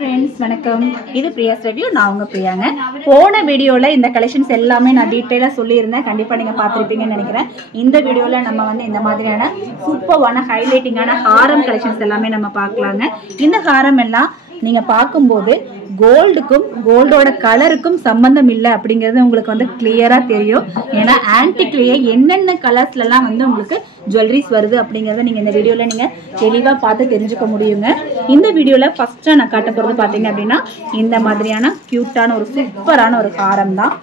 Friends वणक्कम இது பிரியாஸ் review நான் உங்க பிரியாங்க போன வீடியோல இந்த கலெக்ஷன்ஸ் எல்லாமே நான் டீடைலா சொல்லியிருந்தேன் கண்டிப்பா நீங்க பாத்திருப்பீங்கன்னு நினைக்கிறேன் இந்த வீடியோல நம்ம வந்து இந்த மாதிரியான சூப்பரான ஹைலைட்டிங்கான ஹாரம் கலெக்ஷன்ஸ் எல்லாமே நம்ம பார்க்கலாங்க இந்த ஹாரம் எல்லாம் நீங்க பாக்கும்போது கோல்டுக்கும் கோல்டோட கலருக்கும் சம்பந்தம் இல்ல அப்படிங்கிறது உங்களுக்கு வந்து கிளியரா தெரியும் ஏன்னா ஆன்டிக்லயே என்னென்ன கலர்ஸ்ல எல்லாம் வந்து உங்களுக்கு ஜுவல்லரிஸ் வருது அப்படிங்கறத நீங்க இந்த வீடியோல நீங்க தெளிவா பார்த்து தெரிஞ்சுக்க முடியுங்க இந்த வீடியோல ஃபர்ஸ்டா நான் காட்ட போறது பாத்தீங்க அப்படின்னா இந்த மாதிரியான கியூட்டான ஒரு சூப்பரான ஒரு ஹாரம் தான்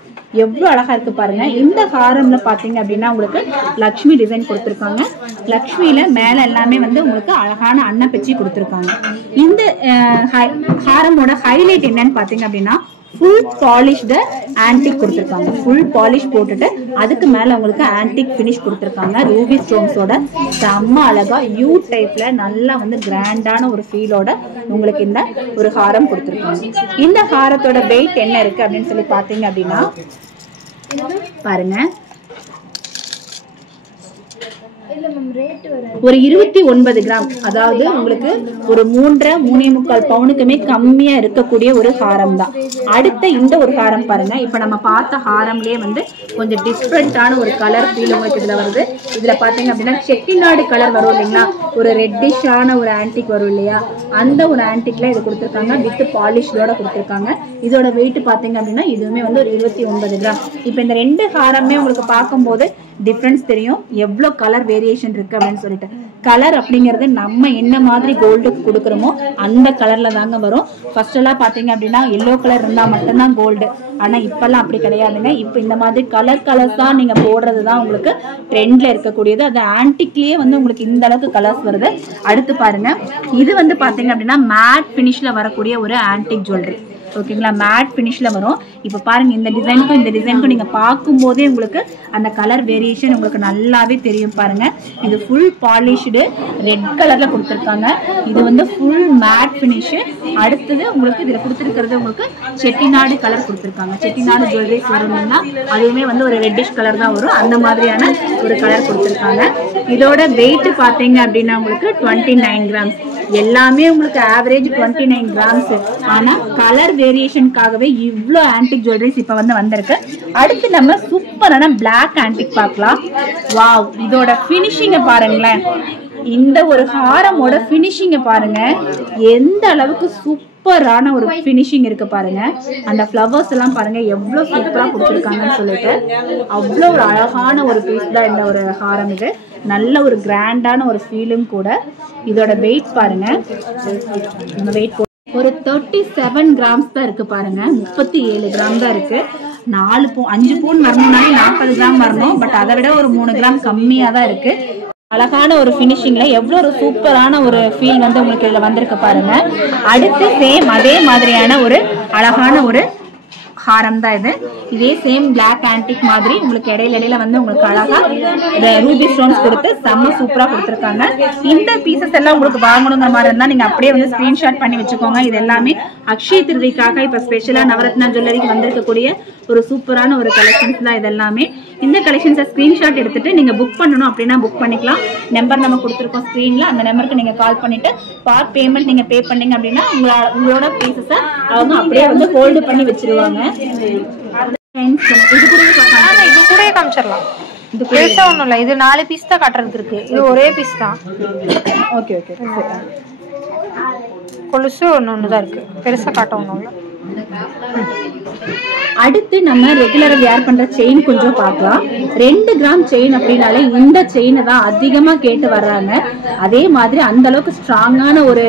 எவ்வளவு அழகா இருக்கு பாருங்க இந்த ஹாரம்ல பாத்தீங்க அப்படின்னா உங்களுக்கு லக்ஷ்மி டிசைன் கொடுத்திருக்காங்க லக்ஷ்மியில மேல எல்லாமே வந்து உங்களுக்கு அழகான அன்னப்பெச்சி கொடுத்திருக்காங்க இந்த ஹாரமோட ஹைலைட் என்னன்னு பாத்தீங்க அப்படின்னா full polished antique கொடுத்திருக்காங்க full polish போட்டுட்டு அதுக்கு மேல உங்களுக்கு antique finish கொடுத்திருக்காங்க ruby stones ஓட செம்ம அழகா U டைப்ல நல்லா வந்து கிராண்டான ஒரு ஃபீலோட உங்களுக்கு இந்த ஒரு ஹாரம் கொடுத்திருக்காங்க இந்த ஹாரத்தோட weight என்ன இருக்கு அப்படினு சொல்லி பாத்தீங்க அப்படினா பாருங்க ஒரு 29 கிராம் அதாவது உங்களுக்கு ஒரு 3.5 பவுனுக்குமே கம்மியா இருக்கக்கூடிய ஒரு ஹாரம் தான் அடுத்த இந்த ஒரு ஹாரம் பாருங்க இப்ப நம்ம பார்த்த ஹாரம்லயே வந்து கொஞ்சம் டிஃபரெண்டான ஒரு கலர் ஃபீல் உங்களுக்கு இதுல வருது இதுல பாத்தீங்க அப்படின்னா செட்டிநாடு கலர் வரும் இல்லைங்களா ஒரு ரெட்டிஷான ஒரு ஆன்டிக் வரும் இல்லையா அந்த ஒரு ஆன்டிக்ல இது கொடுத்திருக்காங்க வித் பாலிஷோட கொடுத்திருக்காங்க இதோட வெயிட் பாத்தீங்க அப்படின்னா இதுவுமே வந்து ஒரு 29 கிராம் இப்ப இந்த ரெண்டு ஹாரமே உங்களுக்கு பார்க்கும்போது டிஃபரன்ஸ் தெரியும் எவ்வளவு கலர் வேரியேஷன் இருக்கு அப்படின்னு சொல்லிட்டு கலர் அப்படிங்கிறது நம்ம என்ன மாதிரி கோல்டுக்கு கொடுக்குறோமோ அந்த கலர்ல தாங்க வரும் ஃபர்ஸ்ட் எல்லாம் பாத்தீங்க அப்படின்னா எல்லோ கலர் இருந்தா மட்டும்தான் கோல்டு ஆனா இப்பெல்லாம் அப்படி கிடையாதுங்க இப்ப இந்த மாதிரி கலர்ஸ் தான் நீங்க போடுறதுதான் உங்களுக்கு ட்ரெண்ட்ல இருக்கக்கூடியது அது ஆன்டிக்லயே வந்து உங்களுக்கு இந்த அளவுக்கு கலர்ஸ் வருது அடுத்து பாருங்க இது வந்து பாத்தீங்க அப்படின்னா மேட் பினிஷ்ல வரக்கூடிய ஒரு ஆன்டிக் ஜுவல்லரி ஓகேங்களா மேட் பினிஷ்ல வரும் இப்ப பாருங்க இந்த டிசைனுக்கும் நீங்க பார்க்கும்போதே உங்களுக்கு அந்த கலர் வேரியேஷன் உங்களுக்கு நல்லாவே தெரியும் பாருங்க இது ஃபுல் பாலிஷ்டு ரெட் கலர்ல கொடுத்திருக்காங்க இது வந்து ஃபுல் மேட் பினிஷ் அடுத்தது உங்களுக்கு இதுல கொடுத்திருக்கிறது உங்களுக்கு செட்டிநாடு கலர் கொடுத்திருக்காங்க செட்டிநாடு ஜுவல்லரிஸ் வரும்னா அதுவுமே வந்து ஒரு ரெட்டிஷ் கலர் தான் வரும் அந்த மாதிரியான ஒரு கலர் கொடுத்திருக்காங்க இதோட வெயிட் பாத்தீங்க அப்படின்னா உங்களுக்கு 29 கிராம்ஸ் எல்லாமே உங்களுக்கு ஆவரேஜ் 29 கிராம்ஸ் ஆனா கலர் வேரியேஷனுக்காகவே இவ்ளோ ஆன்டிக் ஜுவல்லரிஸ் இப்ப வந்து வந்திருக்கு அடுத்து நம்ம சூப்பரான பிளாக் ஆன்டிக் பார்க்கலாம் வாவ் இதோட ஃபினிஷிங்க பாருங்களேன் இந்த ஒரு ஹாரமோட ஃபினிஷிங்க பாருங்க எந்த அளவுக்கு சூப்பரான ஒரு ஃபினிஷிங் இருக்கு பாருங்க அந்த ஃப்ளவர்ஸ் எல்லாம் பாருங்க எவ்வளவு சூப்பரா கொடுத்திருக்காங்கன்னு சொல்லிட்டு அவ்வளவு ஒரு அழகான ஒரு பீஸ் தான் இந்த ஒரு ஹாரம் இது நல்ல ஒரு கிராண்டான ஒரு ஃபீலும் கூட இதோட வெயிட் பாருங்க நம்ம வெயிட் ஒரு 37 கிராம்ஸ் தான் இருக்கு பாருங்க 37 கிராம் தான் இருக்கு 5 பவுன் வரணும்னாலே 40 கிராம் வரணும் பட் அதை விட ஒரு 3 கிராம் கம்மியா தான் இருக்கு அழகான ஒரு ஃபினிஷிங்ல எவ்வளவு ஒரு சூப்பரான ஒரு ஃபீல் வந்து உங்களுக்கு இதுல வந்திருக்கு பாருங்க அடுத்து சேம் அதே மாதிரியான ஒரு அழகான ஒரு ஹாரம் தான் இது இதே சேம் பிளாக் ஆன்டிக் மாதிரி உங்களுக்கு இடையில வந்து உங்களுக்கு அழகா ரூபி ஸ்டோன்ஸ் கொடுத்து செம்ம சூப்பரா கொடுத்திருக்காங்க இந்த பீசஸ் எல்லாம் உங்களுக்கு வாங்கணுங்கிற மாதிரி இருந்தா நீங்க அப்படியே வந்து ஸ்கிரீன்ஷாட் பண்ணி வச்சுக்கோங்க இது எல்லாமே அக்ஷய திருதிக்காக இப்ப ஸ்பெஷலா நவரத்னா ஜுவல்லரிக்கு வந்திருக்கக்கூடிய ஒரு சூப்பரான ஒரு கலெக்ஷன்ஸ் தான் இது எல்லாமே இந்த கலெக்ஷன்ஸை ஸ்கிரீன்ஷாட் எடுத்துட்டு நீங்க புக் பண்ணணும் அப்படின்னா புக் பண்ணிக்கலாம் நம்பர் நம்ம கொடுத்துருக்கோம் ஸ்கிரீன்ல அந்த நம்பருக்கு நீங்க கால் பண்ணிட்டு பார்ட் பேமெண்ட் நீங்க பே பண்ணீங்க அப்படின்னா உங்களோட பீசஸை அவங்க அப்படியே வந்து ஹோல்டு பண்ணி வச்சிருவாங்க இது கூட காமிச்சிடலாம் இது பெருசா ஒண்ணும் இல்ல இது 4 பீஸ் தான் காட்டுறதுக்கு இருக்கு இது ஒரே பீஸ் தான் ஓகே ஓகே கொலுசு ஒண்ணுதான் இருக்கு பெருசா காட்ட ஒண்ணும் இல்ல அடுத்து நம்ம ரெகுலரா வியர் பண்ற செயின் கொஞ்சம் பார்க்கலாம் 2 கிராம் செயின் அப்படின்னாலே இந்த செயினை தான் அதிகமா கேட்டு வர்றாங்க அதே மாதிரி அந்த அளவுக்கு ஸ்ட்ராங்கான ஒரு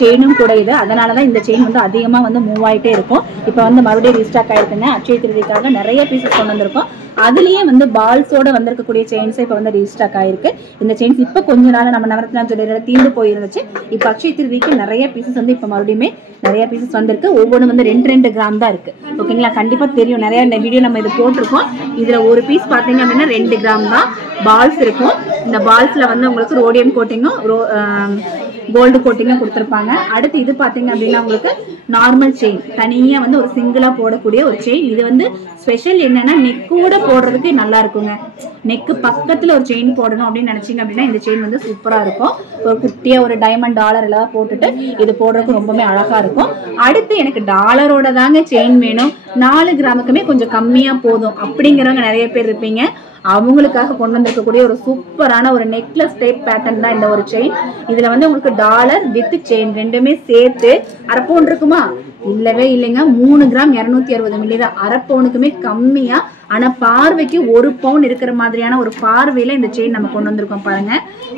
செயினும் கூட இது அதனாலதான் இந்த செயின் வந்து அதிகமா வந்து மூவ் ஆயிட்டே இருக்கும் இப்ப வந்து மறுபடியும் ரீஸ்டாக் ஆயிருக்குங்க அக்ஷய திருதிக்காக நிறைய பீசஸ் கொண்டு வந்திருக்கோம் அதுலயே வந்து பால்ஸோட வந்திருக்கக்கூடிய செயின்ஸ் இப்ப வந்து ரீஸ்டாக் ஆயிருக்கு இந்த செயின்ஸ் இப்ப கொஞ்ச நாள் நம்ம நவரத்னா ஜுவல்லரியில தீர்ந்து போயிருந்துச்சு இப்ப அக்ஷய திருதிக்கு நிறைய பீசஸ் வந்து இப்ப மறுபடியுமே நிறைய பீசஸ் வந்திருக்கு ஒவ்வொன்றும் வந்து 2 கிராம் தான் இருக்கு ஓகேங்களா கண்டிப்பா தெரியும் நிறைய இந்த வீடியோ நம்ம இது போட்டிருக்கோம் இதுல ஒரு பீஸ் பாத்தீங்க அப்படின்னா 2 கிராம் தான் பால்ஸ் இருக்கும் இந்த பால்ஸ்ல வந்து உங்களுக்கு ரோடியம் கோட்டிங்கும் கோல்டு கோட்டிங்க கொடுத்துருப்பாங்க. அடுத்து இது பாத்தீங்க அப்படின்னா உங்களுக்கு நார்மல் செயின், தனியா வந்து ஒரு சிங்கிளா போடக்கூடிய ஒரு செயின். இது வந்து ஸ்பெஷல் என்னன்னா நெக்கோட போடுறதுக்கு நல்லா இருக்குங்க. நெக்கு பக்கத்துல ஒரு செயின் போடணும் அப்படின்னு நினைச்சீங்க அப்படின்னா இந்த செயின் வந்து சூப்பரா இருக்கும். ஒரு குட்டியா ஒரு டைமண்ட் டாலர் எல்லாம் போட்டுட்டு இது போடுறதுக்கு ரொம்பவே அழகா இருக்கும். அடுத்து எனக்கு டாலரோட தாங்க செயின் வேணும், 4 கிராமுக்குமே கொஞ்சம் கம்மியா போதும் அப்படிங்கிறவங்க நிறைய பேர் இருப்பீங்க. அவங்களுக்காக கொண்டு வந்திருக்கக்கூடிய ஒரு சூப்பரான ஒரு நெக்லஸ் டைப் பேட்டர்ன் தான் இந்த ஒரு செயின். இதுல வந்து உங்களுக்கு டாலர் வித் செயின் ரெண்டுமே சேர்த்து அரை பவுன் இருக்குமா? இல்லவே இல்லைங்க, 3 கிராம் 260 மில்லி தான், அரை பவுனுக்குமே கம்மியா. ஆனா பார்வைக்கு 1 பவுன் இருக்கிற மாதிரியான ஒரு பார்வையில இந்த செயின் நம்ம கொண்டு வந்திருக்கோம் பாருங்க.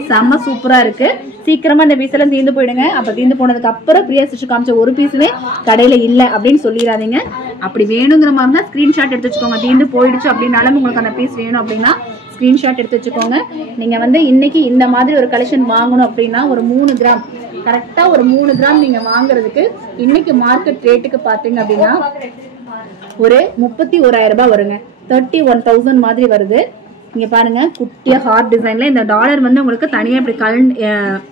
செம்ம சூப்பரா இருக்கு. சீக்கிரமா இந்த பீஸ் எல்லாம் தீர்ந்து போயிடுங்க. அப்ப தீர்ந்து போனதுக்கு அப்புறம் பிரியா சிஸ்டர் காமிச்ச ஒரு பீஸுமே கடையில இல்ல அப்படின்னு சொல்லிடாதீங்க. அப்படி வேணுங்கிற மாதிரி இருந்தா ஸ்கிரீன்ஷாட் எடுத்து வச்சுக்கோங்க. தீர்ந்து போயிடுச்சு அப்படின்னாலும் உங்களுக்கு அந்த பீஸ் வேணும் அப்படின்னா ஸ்கிரீன்ஷாட் எடுத்து வச்சுக்கோங்க. நீங்க வந்து இன்னைக்கு இந்த மாதிரி ஒரு கலெக்ஷன் வாங்கணும் அப்படின்னா ஒரு 3 கிராம் கரெக்டா ஒரு 3 கிராம் நீங்க வாங்குறதுக்கு இன்னைக்கு மார்க்கெட் ரேட்டுக்கு பாத்தீங்க அப்படின்னா ஒரு 31,000 ரூபாய் வருங்க. 31,000 மாதிரி வருது. இங்க பாருங்க, குட்டியா ஹார்ட் டிசைன்ல இந்த டாலர் வந்து உங்களுக்கு தனியா இப்படி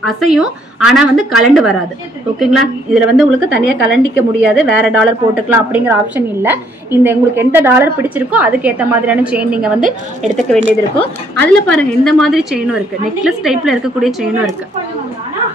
அசையும், ஆனா வந்து கலண்டு வராது. ஓகேங்களா? இதுல வந்து உங்களுக்கு தனியா கலண்டிக்க முடியாது, வேற டாலர் போட்டுக்கலாம் அப்படிங்கிற ஆப்ஷன் இல்ல. இந்த உங்களுக்கு எந்த டாலர் பிடிச்சிருக்கோ அதுக்கு ஏத்த மாதிரியான செயின் நீங்க வந்து எடுத்துக்க வேண்டியது இருக்கும். அதுல பாருங்க இந்த மாதிரி செயினும் இருக்கு, நெக்லஸ் டைப்ல இருக்கக்கூடிய செயினும் இருக்கு,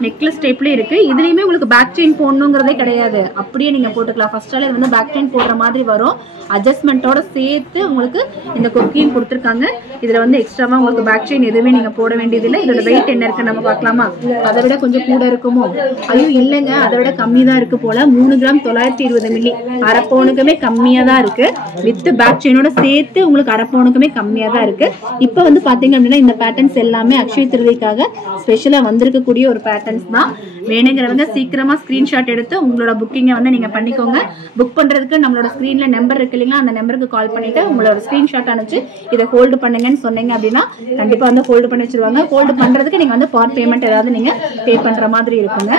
நெக்லஸ் டைப்லயே இருக்கு. இதுலயுமே உங்களுக்கு பேக் செயின் போடணுங்கிறதே கிடையாது, அப்படியே நீங்க போட்டுக்கலாம். ஃபர்ஸ்ட் இது வந்து பேக் செயின் போடுற மாதிரி வரும், அட்ஜஸ்ட்மெண்ட்டோட சேர்த்து உங்களுக்கு இந்த கொக்கியும் கொடுத்துருக்காங்க. இதுல வந்து எக்ஸ்ட்ராவா உங்களுக்கு பேக் செயின் எதுவுமே நீங்க போட வேண்டியது இல்லை. இதோட வெயிட் என்ன இருக்கு நம்ம பார்க்கலாமா? அதை விட கொஞ்சம் கூட இருக்குமோ? ஐயோ இல்லைங்க, அதை விட கம்மி தான் இருக்கு போல. 3 கிராம் 920 மில்லி, அரை பவுனுக்குமே கம்மியா தான் இருக்கு. வித் பேக் செயினோட சேர்த்து உங்களுக்கு அரை பவுனுக்குமே கம்மியா தான் இருக்கு. இப்ப வந்து பாத்தீங்க அப்படின்னா இந்த பேட்டர்ன்ஸ் எல்லாமே அக்ஷய திருதிக்காக ஸ்பெஷலா வந்திருக்கக்கூடிய ஒரு பேட்டர்ன்ஸ் தான். வேணுங்கிறவங்க சீக்கிரமா ஸ்கிரீன்ஷாட் எடுத்து உங்களோட புக்கிங்கை வந்து நீங்க பண்ணிக்கோங்க. புக் பண்றதுக்கு நம்மளோட ஸ்கிரீன்ல நம்பர் இருக்கு இல்லைங்களா, அந்த நம்பருக்கு கால் பண்ணிட்டு உங்களோட ஸ்கிரீன்ஷாட் அனுப்பிச்சு இதை ஹோல்டு பண்ணுங்கன்னு சொன்னீங்க அப்படின்னா கண்டிப்பா வந்து ஹோல்டு பண்ணி வச்சிருவாங்க. ஹோல்டு பண்றதுக்கு நீங்க வந்து பார்ட் பேமெண்ட் ஏதாவது நீங்க பே பண்ற மாதிரி இருக்குங்க.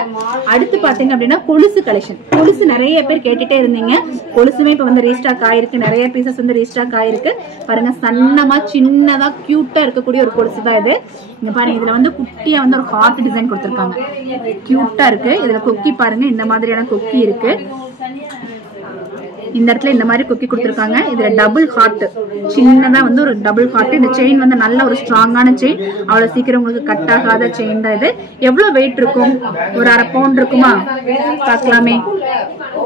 அடுத்து பாத்தீங்க அப்படின்னா கொலுசு கலெக்ஷன். கொலுசு நிறைய பேர் கேட்டுட்டே இருந்தீங்க. கொலுசுமே இப்ப வந்து ரீஸ்டாக் ஆயிருக்கு, நிறைய பீசஸ் வந்து ரீஸ்டாக் ஆயிருக்கு. பாருங்க, சன்னமா சின்னதா கியூட்டா இருக்கக்கூடிய ஒரு கொலுசு தான் இது. இங்க பாருங்க, இதுல வந்து குட்டியா வந்து ஒரு ஹார்ட் டிசைன் கொடுத்திருக்காங்க, கியூட்டா இருக்கு. இதுல கொக்கி பாருங்க, இந்த மாதிரியான கொக்கி இருக்கு. இந்த இடத்துல இந்த மாதிரி கொக்கி கொடுத்துருக்காங்க. இதுல டபுள் ஹார்ட், சின்னதா வந்து ஒரு டபுள் ஹார்ட். இந்த செயின் வந்து நல்ல ஒரு ஸ்ட்ராங்கான செயின், அவ்வளவு சீக்கிரம் உங்களுக்கு கட் ஆகாத செயின் தான் இது. எவ்வளவு வெயிட் இருக்கும்? ஒரு அரை பவுன் இருக்குமா? பார்க்கலாமே.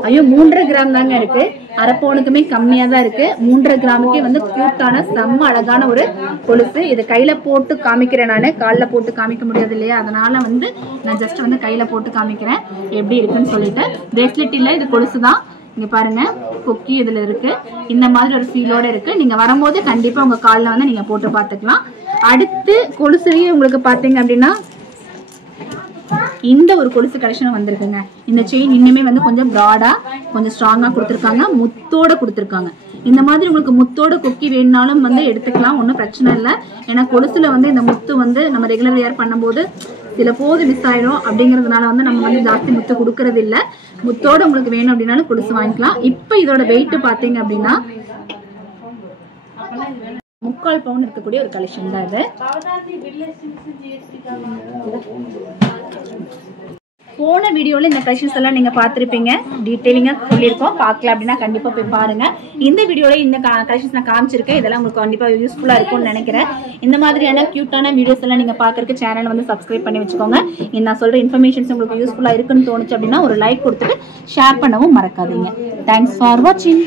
ஐயோ 3.5 கிராம் தாங்க இருக்கு, அரை பவுனுக்குமே கம்மியா தான் இருக்கு. 3.5 கிராமுக்கே வந்து கியூட்டான செம்ம அழகான ஒரு கொலுசு. இது கையில போட்டு காமிக்கிறேன், நானு கால்ல போட்டு காமிக்க முடியாது இல்லையா, அதனால வந்து நான் ஜஸ்ட் வந்து கையில போட்டு காமிக்கிறேன் எப்படி இருக்குன்னு சொல்லிட்டு. பிரேஸ்லெட் இல்ல, இது கொலுசு தான். இங்க பாருங்க, கொக்கி இதுல இருக்கு, இந்த மாதிரி ஒரு ஃபீலோட இருக்கு. நீங்க வரும்போது கண்டிப்பா உங்க கால்ல வந்து நீங்க போட்டு பாத்துக்கலாம். அடுத்து கொலுசுலயே உங்களுக்கு பாத்தீங்க அப்படின்னா இந்த ஒரு கொலுசு கலெக்ஷன் வந்திருக்குங்க. இந்த செயின் இன்னுமே வந்து கொஞ்சம் ப்ராடா கொஞ்சம் ஸ்ட்ராங்கா கொடுத்துருக்காங்க, முத்தோட கொடுத்துருக்காங்க. இந்த மாதிரி உங்களுக்கு முத்தோட கொக்கி வேணுனாலும் வந்து எடுத்துக்கலாம், ஒன்றும் பிரச்சனை இல்லை. ஏன்னா கொலுசுல வந்து இந்த முத்து வந்து நம்ம ரெகுலர் வியர் பண்ணும்போது சில போது மிஸ் ஆயிடும், அப்படிங்கிறதுனால வந்து நம்ம வந்து ஜாஸ்தி முத்து கொடுக்கறது இல்லை. முத்தோட உங்களுக்கு வேணும் அப்படின்னாலும் கொலுசு வாங்கிக்கலாம். இப்போ இதோட வெயிட் பார்த்தீங்க அப்படின்னா 3/4 பவுன் இருக்கக்கூடிய ஒரு கலெக்ஷன் தான் இது. போன வீடியோல இந்த கலெக்ஷன்ஸ் எல்லாம் நீங்க பார்த்திருப்பீங்க, டீடைலிங்கா சொல்லியிருக்கோம். பார்க்கல அப்படின்னா கண்டிப்பா போய் பாருங்க. இந்த வீடியோல இந்த கலெக்ஷன்ஸ் நான் காமிச்சிருக்கேன், இதெல்லாம் உங்களுக்கு கண்டிப்பா யூஸ்ஃபுல்லா இருக்கும்னு நினைக்கிறேன். இந்த மாதிரியான கியூட்டான வீடியோஸ் எல்லாம் நீங்க பாக்குறதுக்கு சேனல் வந்து சப்ஸ்கிரைப் பண்ணி வச்சுக்கோங்க. நான் சொல்ற இன்ஃபர்மேஷன்ஸ் உங்களுக்கு யூஸ்ஃபுல்லா இருக்குன்னு தோணுச்சு அப்படின்னா ஒரு லைக் கொடுத்துட்டு ஷேர் பண்ணவும் மறக்காதீங்க. தேங்க்ஸ் ஃபார் வாட்சிங்.